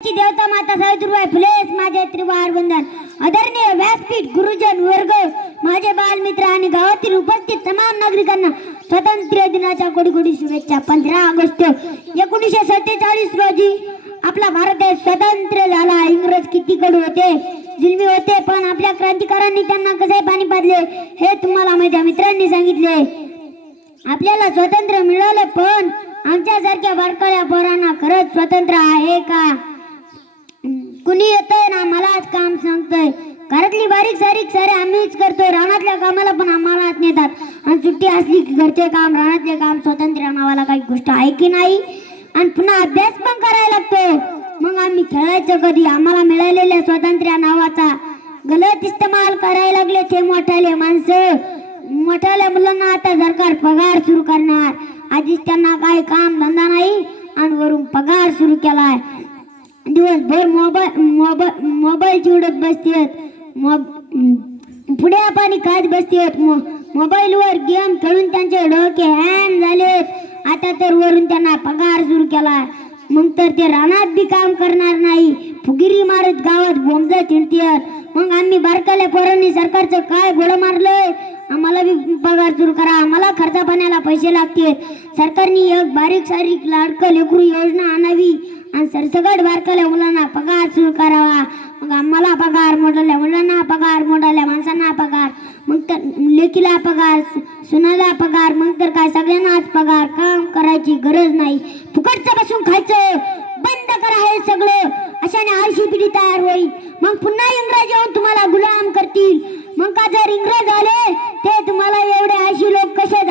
देवता माता सावित्रीबाई फुलेस माझे त्रिवार वंदन. आदरणीय व्यासपीठ, गुरुजन वर्ग, माझे बालमित्र आणि गावातील उपस्थित तमाम नागरिकांना स्वातंत्र्य दिनाच्या कोटी कोटी शुभेच्छा. 15 ऑगस्ट 1947 रोजी आपला भारत देश स्वतंत्र झाला. इंग्रज किती कडू होते, जुलमी होते, पण आपल्या क्रांतिकारांनी त्यांना कसे पाणी पाजले हे तुम्हाला माझ्या मित्रांनी सांगितले. आपल्याला स्वातंत्र्य मिळाले, पण आमच्यासारख्या बारकाल्या पोरांना खरंच स्वातंत्र्य आहे का? कुणी येतंय ना मलाच काम सांगतोय. घरातली बारीक सारीक सारे आम्हीच करतोय. रानातल्या कामाला पण आम्हालाच नेतात. आणि सुट्टी असली की घरचे काम, रानातले काम, स्वातंत्र्य नावाला काही गोष्ट आहे की नाही? आणि पुन्हा अभ्यास पण करायला लागतो. मग आम्ही खेळायचं कधी? आम्हाला मिळालेल्या स्वातंत्र्य नावाचा गलत इस्तेमाल करायला लागले ते मोठाले माणसं. मोठ्याल्या मुलांना आता सरकार पगार सुरू करणार. आधीच त्यांना काही काम धंदा नाही आणि वरून पगार सुरू केलाय. दिवसभर मोबाईल चिवडत बसतेत, पुढे पाणी खात बसतेत. मोबाईलवर गेम खेळून त्यांचे डोके हँग झालेत. आता तर वरून त्यांना पगार सुरू केलाय. मग तर ते रानात बी काम करणार नाही, फुगिरी मारत गावात बोंबलं चिडतेत. मग आम्ही बारकाल्या पोरांनी सरकारचं काय घोडं मारलंय? आम्हाला बी पगार सुरू करा, आम्हाला खर्चा पाण्याला पैसे लागतील. सरकारने एक बारीक सारीक लाडकं लेकरू योजना आणावी आणि सरसकट बारकाल्या मुलांना पगार सुरू करावा. मग आम्हाला पगार, मोठ्या मुलांना पगार, मोठ्या माणसांना पगार, मग तर लेकीला पगार, सुनाला पगार, मग तर काय सगळ्यांनाच पगार. काम करायची गरज नाही, फुकटचं बसून खायचं बंद करा हे सगळं. अशाने आळशी पिढी तयार होईल. मग पुन्हा इंग्रज येऊन तुम्हाला गुलाम करतील. मग का जर इंग्रज आले ते तुम्हाला एवढे आळशी लोक कसे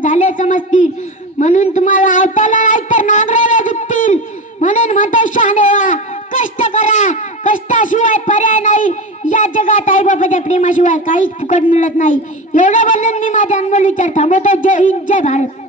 झाले समजतील. म्हणून तुम्हाला आवताला नाही तर नांगराला झुकतील. म्हणून म्हणतो शहाणे व्हा, कष्ट करा, कष्टाशिवाय पर्याय नाही. या जगात आई बाबाच्या प्रेमाशिवाय काहीच फुकट मिळत नाही. एवढं बोलून मी माझा अनमोल विचार थांबवतो. जय हिंद, जय भारत.